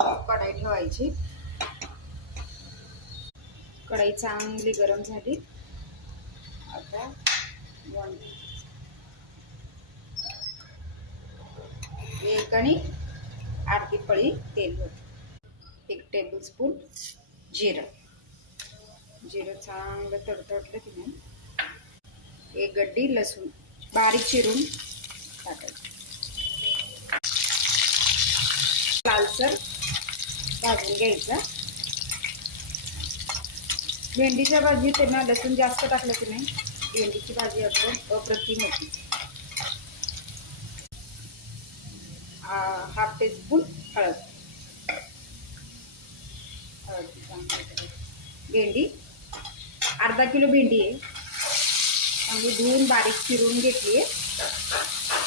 कढई ठेवायची। कढई चांगली गरम झाली। आता एक आणि अर्धी पळी तेल, 1 टेबलस्पून जिरं चांगलं तडतडलं की नाही 1 गड्डी लसूण बारीक चिरून टाकायचं। लालसर भाजून घ्यायचा। भेंडीच्या भाजीत ना लसूण जास्त टाकलं की नाही भेंडीची भाजी एकदम अप्रतिम होती। 1/2 टीस्पून हळद। भेंडी अर्धा किलो भेंडी आहे, चांगली धुवून बारीक चिरून घेतली आहे।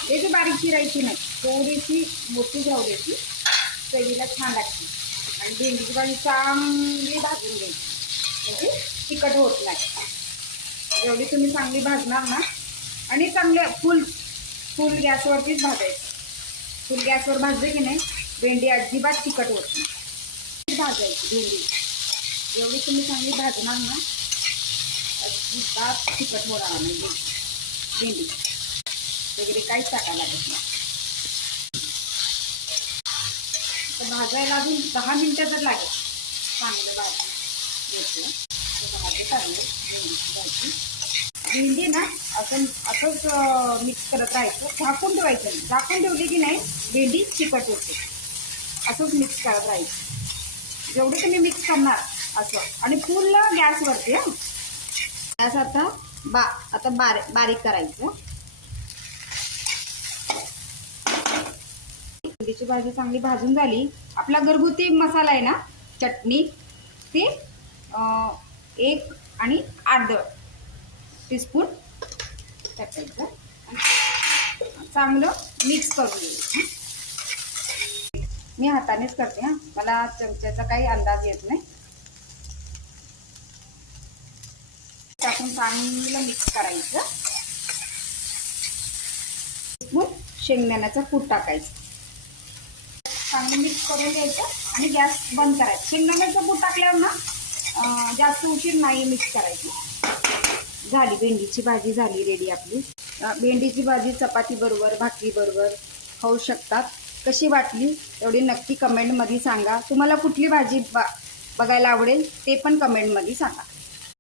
ते बारीक चिरायची नाही, थोडीशी मोठी घ्यायची, चवीला छान लागते। आणि भेंडीची भाजी चांगली भाजून घ्यायची, म्हणजे तिखट होत नाही। जेवढी तुम्ही चांगली भाजणार ना, आणि चांगले फुल गॅसवरतीच भाजायचं। फुल गॅसवर भाजले की नाही भेंडी अजिबात तिखट होत नाही। भाजायची भेंडी जेवढी तुम्ही चांगली भाजणार ना अजिबात तिखट होणार नाही। भेंडी वगैरे काहीच टाकायला लागत नाही। तर भाजायला अजून 10 मिनिटं तर लागेल। चांगलं भाजून घेतलं तर भाजी चांगली भेंडीची भाजी। भेंडी ना असंच मिक्स करत राहायचं, झाकून ठेवायचं। झाकून ठेवली की नाही भेंडी चिकट होते। असंच मिक्स करत राहायचं जेवढे तुम्ही मिक्स करणार असं। आणि फुल गॅसवरती गॅस आता बारीक करायचं। भेंडीची भाजी चांगली भाजून झाली। आपला घरगुती मसाला आहे ना चटणी, ते 1 आणि अर्धा टीस्पून टाकायचं। चांगलं मिक्स करून घ्यायचं। मी हातानेच करते हा, मला चमच्याचा काही अंदाज येत नाही। टाकून चांगलं मिक्स करायचं। शेंगदाण्याचं कूट टाकायचं, चांगलं मिक्स करून घ्यायचं आणि गॅस बंद करायचं। शेंगदाण्याचं कूट टाकल्यावर ना जास्त उशीर नाही मिक्स करायची। झाली भेंडीची भाजी, झाली रेडी आपली। भेंडीची भाजी चपाती बरोबर, भाकरी बरोबर खाऊ शकतात। कशी वाटली एवढी नक्की कमेंटमध्ये सांगा। तुम्हाला कुठली भाजी बघायला आवडेल ते पण कमेंटमध्ये सांगा।